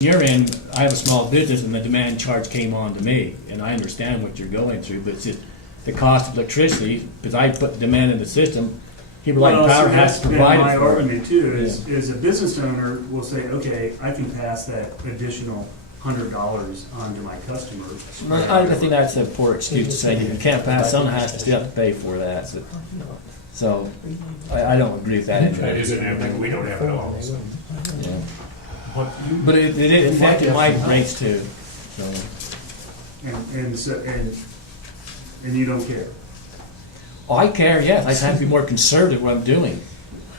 You're in, I have a small business and the demand charge came on to me, and I understand what you're going through, but it's just the cost of electricity, because I put demand in the system, Heber Light and Power has to provide my it for it. argument too is a business owner will say, okay, I can pass that additional $100 on to my customer. I think that's a poor excuse to say you can't pass, someone has to still have to pay for that, so I don't agree with that anyway. That isn't happening, we don't have it all, so. Yeah. But it affected my rates too, so. And you don't care. I care, yes, I just have to be more conservative what I'm doing,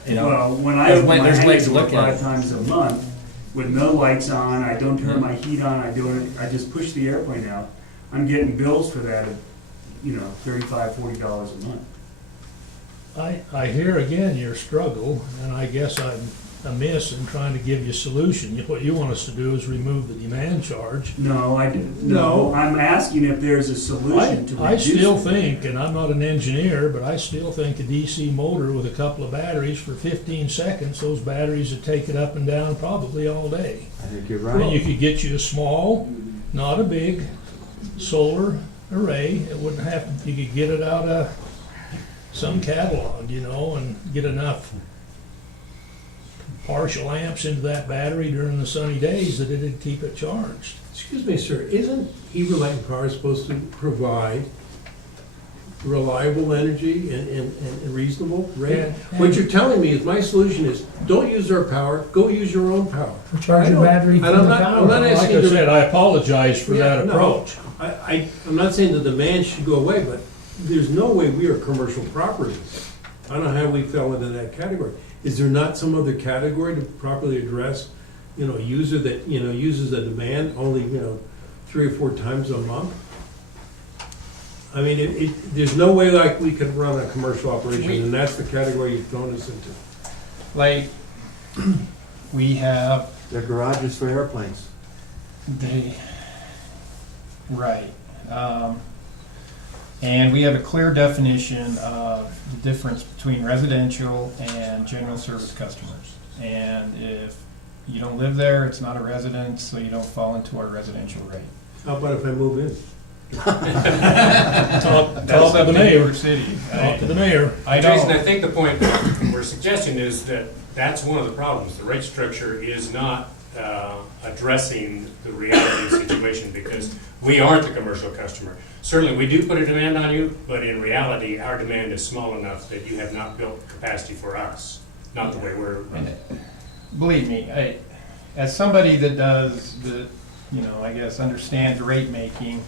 you know. Well, when I There's open my there's ways to hangar look at 5 it. times a month with no lights on, I don't turn my heat on, I just push the airplane out. I'm getting bills for that of, $35, $40 a month. I hear again your struggle, and I guess I'm amiss in trying to give you a solution. What you want us to do is remove the demand charge. No, I'm asking if there's a solution to reduce I still it. think, and I'm not an engineer, but I still think a DC motor with a couple of batteries for 15 seconds, those batteries would take it up and down probably all day. I think you're And right. you could get you a small, not a big, solar array. It wouldn't have, you could get it out of some catalog, and get enough partial amps into that battery during the sunny days that it'd keep it charged. Excuse me, sir, isn't Heber Light and Power supposed to provide reliable energy and reasonable rate? And- What you're telling me is my solution is, don't use our power, go use your own power. Charge the battery And from I'm the not- power. I'm not Like asking I to- said, I apologize for Yeah, that no. approach. I'm not saying the demand should go away, but there's no way we are commercial property. I don't know how we fell into that category. Is there not some other category to properly address, a user that, uses a demand only, 3 or 4 times a month? I mean, there's no way like we could run a commercial operation, and that's the category you've thrown us into. Like, we have They're garages for airplanes. right. And we have a clear definition of the difference between residential and general service customers. And if you don't live there, it's not a residence, so you don't fall into our residential rate. How about if I move in? Talk That's to up the to mayor. Heber City. Talk to the mayor. I Jason, I don't, think the point we're suggesting is that that's one of the problems. The rate structure is not addressing the reality of the situation, because we aren't the commercial customer. Certainly, we do put a demand on you, but in reality, our demand is small enough that you have not built capacity for us, not the way we're. believe me, as somebody that does the, I guess understands rate making,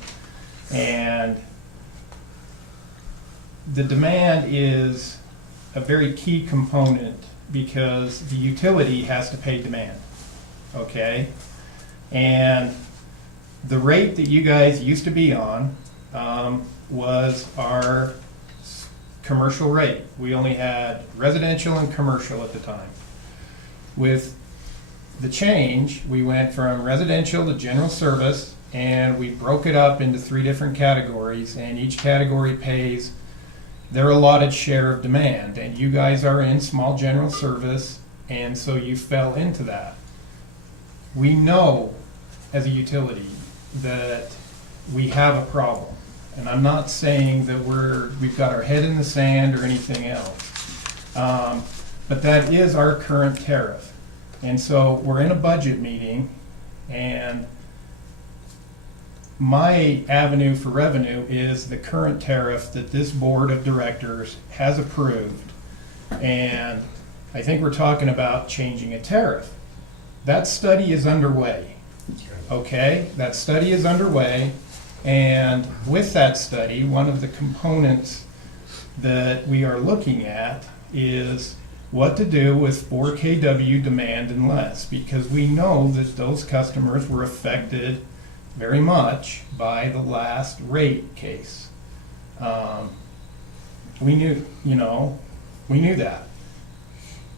and the demand is a very key component because the utility has to pay demand, okay? And the rate that you guys used to be on was our commercial rate. We only had residential and commercial at the time. With the change, we went from residential to general service, and we broke it up into 3 different categories, and each category pays their allotted share of demand. And you guys are in small general service, and so you fell into that. We know as a utility that we have a problem. And I'm not saying that we've got our head in the sand or anything else. But that is our current tariff. And so we're in a budget meeting, and my avenue for revenue is the current tariff that this board of directors has approved. And I think we're talking about changing a tariff. That study is underway. Okay, that study is underway, and with that study, one of the components that we are looking at is what to do with 4 kW demand and less, because we know that those customers were affected very much by the last rate case. We knew that.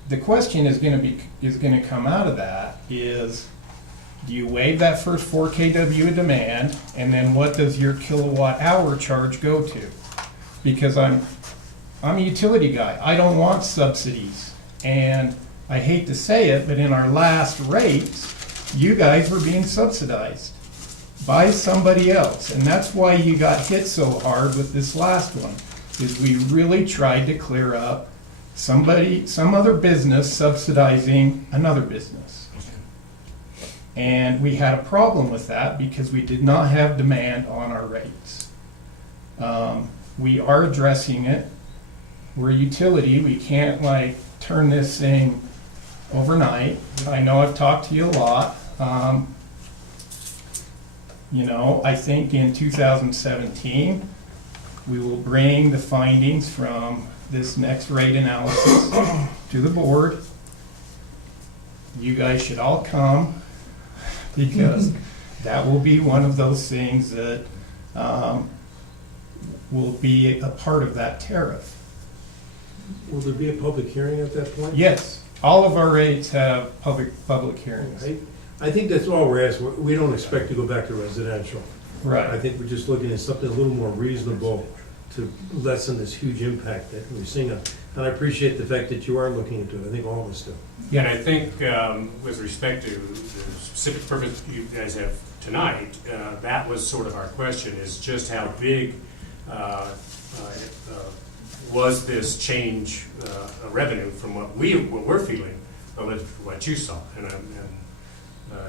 The question is going to come out of that is, do you waive that first 4 kW of demand, and then what does your kilowatt hour charge go to? Because I'm a utility guy. I don't want subsidies. And I hate to say it, but in our last rates, you guys were being subsidized by somebody else. And that's why you got hit so hard with this last one, is we really tried to clear up some other business subsidizing another business. And we had a problem with that because we did not have demand on our rates. We are addressing it. We're a utility, we can't like turn this thing overnight. I know I've talked to you a lot. You know, I think in 2017, we will bring the findings from this next rate analysis to the board. You guys should all come, because that will be one of those things that will be a part of that tariff. Will there be a public hearing at that point? Yes, all of our rates have public hearings. I think that's all we're asking. We don't expect to go back to residential. I Right. think we're just looking at something a little more reasonable to lessen this huge impact that we're seeing. And I appreciate the fact that you are looking into it. I think all of us do. Yeah, and I think with respect to the specific purpose you guys have tonight, that was sort of our question, is just how big was this change revenue from what we're feeling relative to what you saw? And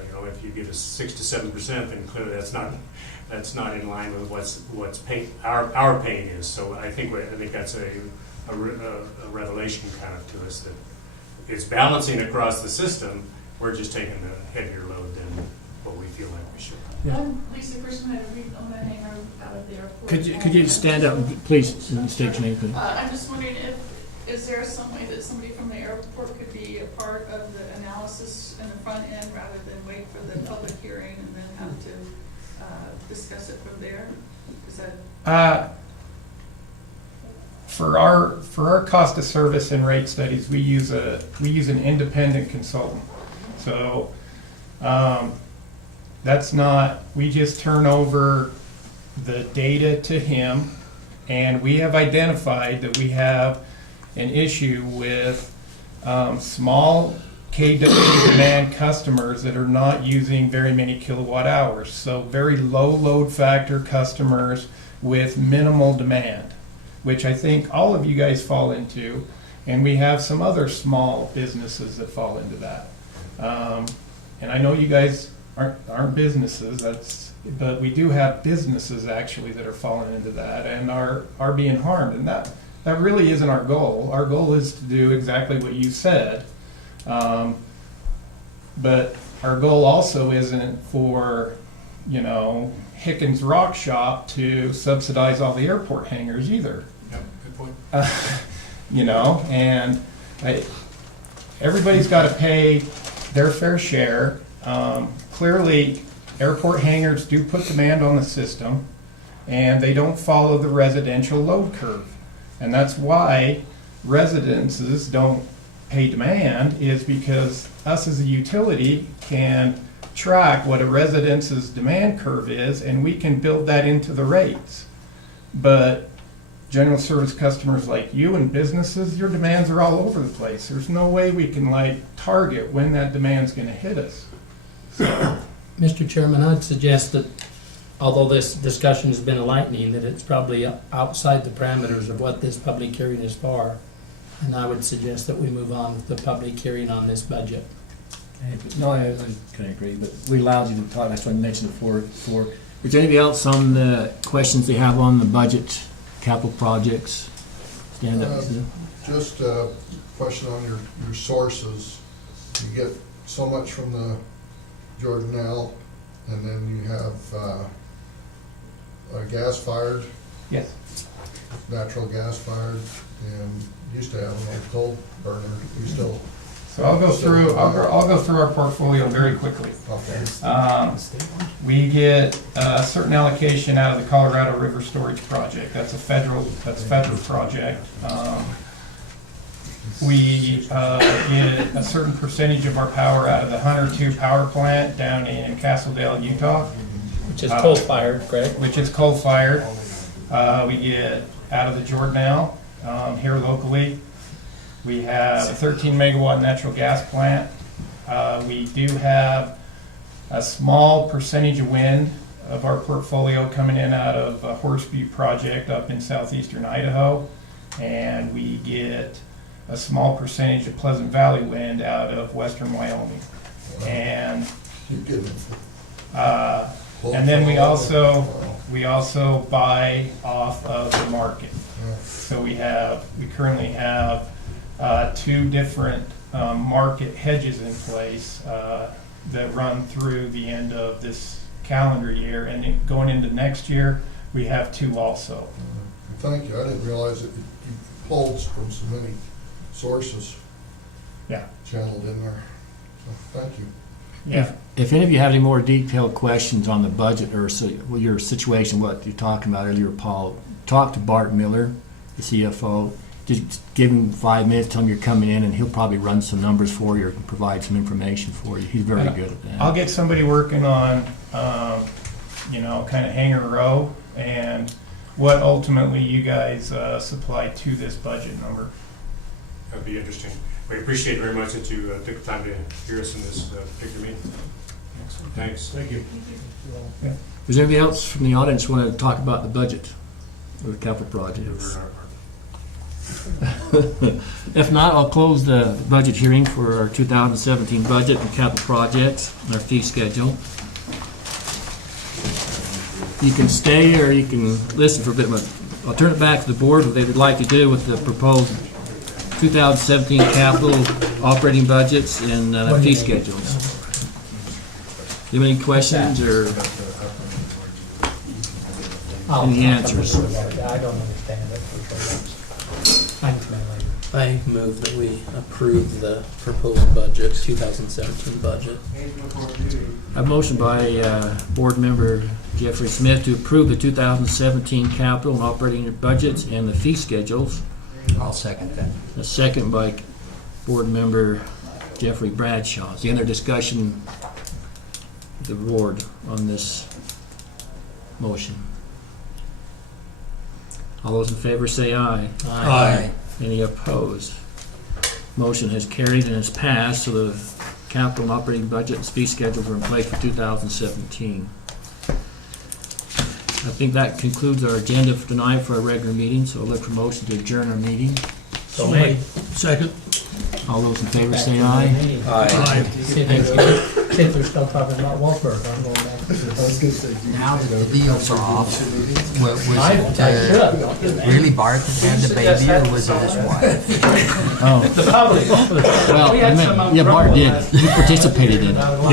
you know, if you give us 6 to 7%, then clearly that's not in line with what's our pain is. So I think that's a revelation kind of to us, that it's balancing across the system. We're just taking the heavier load than what we feel like we should. Yeah. I'm Lisa Christian, I own a hangar out of the airport. Could you stand up, please, state your name, please? I'm just wondering is there some way that somebody from the airport could be a part of the analysis in the front end rather than wait for the public hearing and then have to discuss it from there? Is that? For our cost of service and rate studies, we use an independent consultant. So that's not, we just turn over the data to him, and we have identified that we have an issue with small KW demand customers that are not using very many kilowatt hours. So very low load factor customers with minimal demand, which I think all of you guys fall into, and we have some other small businesses that fall into that. And I know you guys aren't businesses, but we do have businesses actually that are falling into that and are being harmed, and that really isn't our goal. Our goal is to do exactly what you said, but our goal also isn't for, you know, Hickens Rock Shop to subsidize all the airport hangars either. Yep, good point. You know, and everybody's got to pay their fair share. Clearly, airport hangars do put demand on the system, and they don't follow the residential load curve. And that's why residences don't pay demand, is because us as a utility can track what a residence's demand curve is, and we can build that into the rates. But general service customers like you and businesses, your demands are all over the place. There's no way we can like target when that demand's gonna hit us. Mr. Chairman, I'd suggest that although this discussion has been enlightening, that it's probably outside the parameters of what this public hearing is for. And I would suggest that we move on with the public hearing on this budget. No, I can agree, but we allowed you to talk, that's what I mentioned before. Is there anything else on the questions they have on the budget, capital projects? Stand up. Just a question on your sources. You get so much from the Jordanelle, and then you have a gas-fired, Yes. natural gas-fired, and used to have an old coal burner. You still, So I'll go through our portfolio very quickly. okay. We get a certain allocation out of the Colorado River Storage Project. That's a federal project. We get a certain percentage of our power out of the Hunter 2 power plant down in Castledale, Utah, Which is coal-fired, correct? which is coal-fired. We get out of the Jordanelle here locally. We have a 13 megawatt natural gas plant. We do have a small percentage of wind of our portfolio coming in out of a Horseview project up in southeastern Idaho. And we get a small percentage of Pleasant Valley wind out of western Wyoming. And Keep getting and then we also buy off of the market. So we currently have 2 different market hedges in place that run through the end of this calendar year, and going into next year, we have 2 also. Thank you, I didn't realize that you pulled from so many sources. Yeah. Channeled in there, so thank you. Yeah. If any of you have any more detailed questions on the budget or your situation, what you're talking about earlier, Paul, talk to Bart Miller, the CFO. Just give him 5 minutes, tell him you're coming in, and he'll probably run some numbers for you or provide some information for you. He's very good at that. I'll get somebody working on, kind of hanger row and what ultimately you guys supply to this budget number. That'd be interesting. We appreciate very much that you took the time to hear us in this particular meeting. Thanks. Thank you. Is there anybody else from the audience want to talk about the budget or the capital projects? If not, I'll close the budget hearing for our 2017 budget and capital projects and our fee schedule. You can stay or you can listen for a bit, but I'll turn it back to the board what they would like to do with the proposed 2017 capital operating budgets and fee schedules. Do you have any questions or any answers? I don't understand it. I move that we approve the proposed budget, 2017 budget. A motion by Board Member Jeffrey Smith to approve the 2017 capital and operating budgets and the fee schedules. I'll second that. A second by Board Member Jeffrey Bradshaw. Is there any other discussion of the board on this motion? All those in favor say aye. Aye. Any opposed? Motion has carried and is passed, so the capital and operating budget and fee schedules are in place for 2017. I think that concludes our agenda for tonight for our regular meeting, so I'll look for motion to adjourn our meeting. So made. Second. All those in favor say aye. Aye. See if they're still talking about Walberg, I'm going back to the. Now that the deals are off, was I it really Bart that had the baby, or was it his wife? Oh, The public. well, yeah, Bart did. He participated in it.